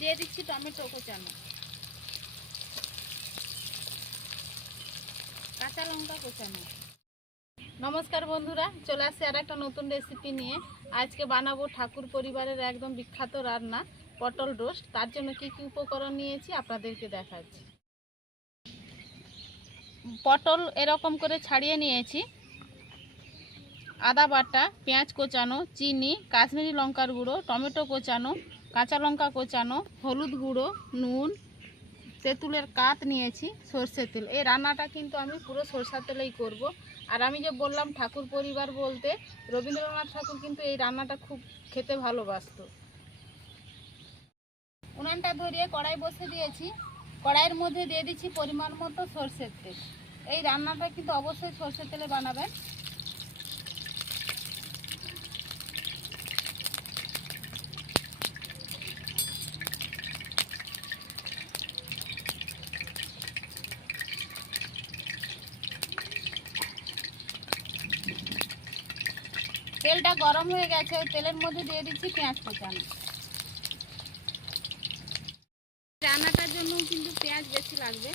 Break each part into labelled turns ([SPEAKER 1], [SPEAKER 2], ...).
[SPEAKER 1] দিয়ে দিচ্ছি টমেটো কোচানো। কাঁচা লঙ্কা কোচানো। নমস্কার বন্ধুরা, চলে আসছি আর একটা নতুন রেসিপি নিয়ে। আজকে বানাবো ঠাকুর পরিবারের একদম বিখ্যাত রান্না, পটল রোস্ট। তার জন্য কি কি উপকরণ নিয়েছি আপনাদেরকে দেখাচ্ছি। পটল এরকম করে ছাড়িয়ে নিয়েছি। আদা বাটা, পেঁয়াজ কোচানো, চিনি, কাশ্মীরি লঙ্কার গুঁড়ো, টমেটো কোচানো কাঁচা লঙ্কা কোচানো, হলুদ গুঁড়ো, নুন, তেঁতুলের কাত নিয়েছি, সর্ষের তেল। এই রান্নাটা কিন্তু আমি পুরো সরষের তেলেই করব। আর আমি যে বললাম ঠাকুর পরিবার বলতে, রবীন্দ্রনাথ ঠাকুর কিন্তু এই রান্নাটা খুব খেতে ভালোবাসত। উনানটা ধরিয়ে কড়াই বসে দিয়েছি। কড়াইয়ের মধ্যে দিয়ে দিচ্ছি পরিমাণ মতো সর্ষের তেল। এই রান্নাটা কিন্তু অবশ্যই সর্ষের তেলে বানাবেন। তেলটা গরম হয়ে গেছে, ওই তেলের মধ্যে দিয়ে দিচ্ছি পেঁয়াজ কোচানো। রান্নাটার জন্য কিন্তু পেঁয়াজ বেশি লাগবে।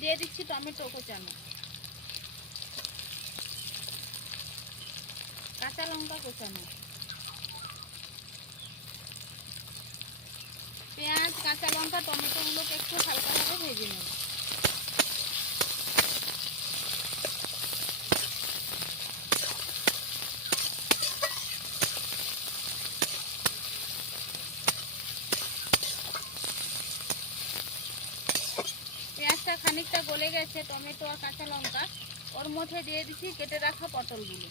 [SPEAKER 1] দিয়ে দিচ্ছি টমেটো কোচানো। কাঁচা লঙ্কা কোচানো। পেঁয়াজ, কাঁচা লঙ্কা, টমেটোগুলোকে একটু হালকাভাবে ভেজে নেব। পেঁয়াজটা খানিকটা গলে গেছে, টমেটো আর কাঁচা লঙ্কা। ওর মধ্যে দিয়ে দিচ্ছি, কেটে রাখা পটলগুলো।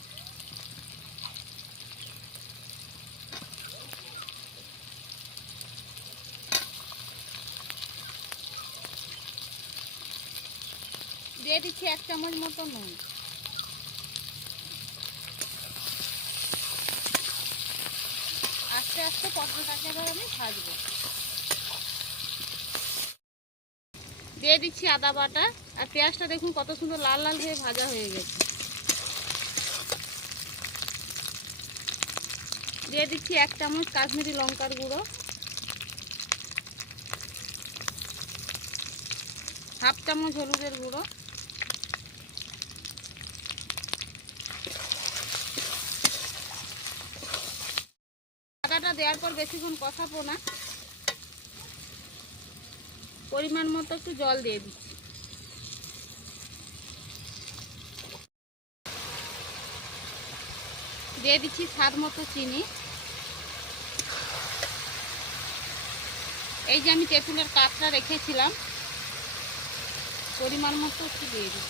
[SPEAKER 1] দিয়ে দিচ্ছি এক চামচ মতো নুন। আস্তে আস্তে পটলটাকে এবার আমি ভাজবো। দিয়ে দিচ্ছি আদা বাটা। আর পেঁয়াজটা দেখুন কত সুন্দর লাল লাল হয়ে ভাজা হয়ে গেছে। দিয়ে দিচ্ছি এক চামচ কাশ্মীরি লঙ্কার গুঁড়ো। হাফ চামচ হলুদের গুঁড়ো। দেওয়ার পর বেশিক্ষণ কষাবো না। পরিমাণ মতো একটু জল দিয়ে দিচ্ছি। দিয়ে দিচ্ছি স্বাদ মতো চিনি। এই যে আমি তেঁতুলের কাপটা রেখেছিলাম, পরিমাণ মতো একটু দিয়ে দিই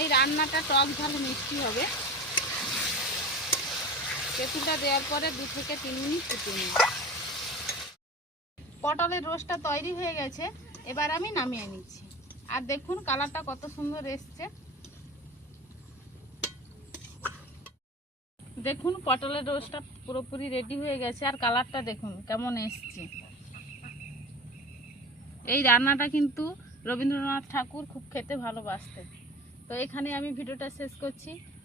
[SPEAKER 1] এই রান্নাটা টক ঝাল মিষ্টি হবে। তেঁতুলটা দেওয়ার পরে দু থেকে তিন মিনিট ফুটিয়ে নিই। পটলের রোস্টটা তৈরি হয়ে গেছে, এবার আমি নামিয়ে নিচ্ছি। আর দেখুন কালারটা কত সুন্দর এসছে। দেখুন পটলের রোস্টটা পুরোপুরি রেডি হয়ে গেছে, আর কালারটা দেখুন কেমন এসছে। এই রান্নাটা কিন্তু রবীন্দ্রনাথ ঠাকুর খুব খেতে ভালোবাসতেন। তো এখানে আমি ভিডিওটা শেষ করছি।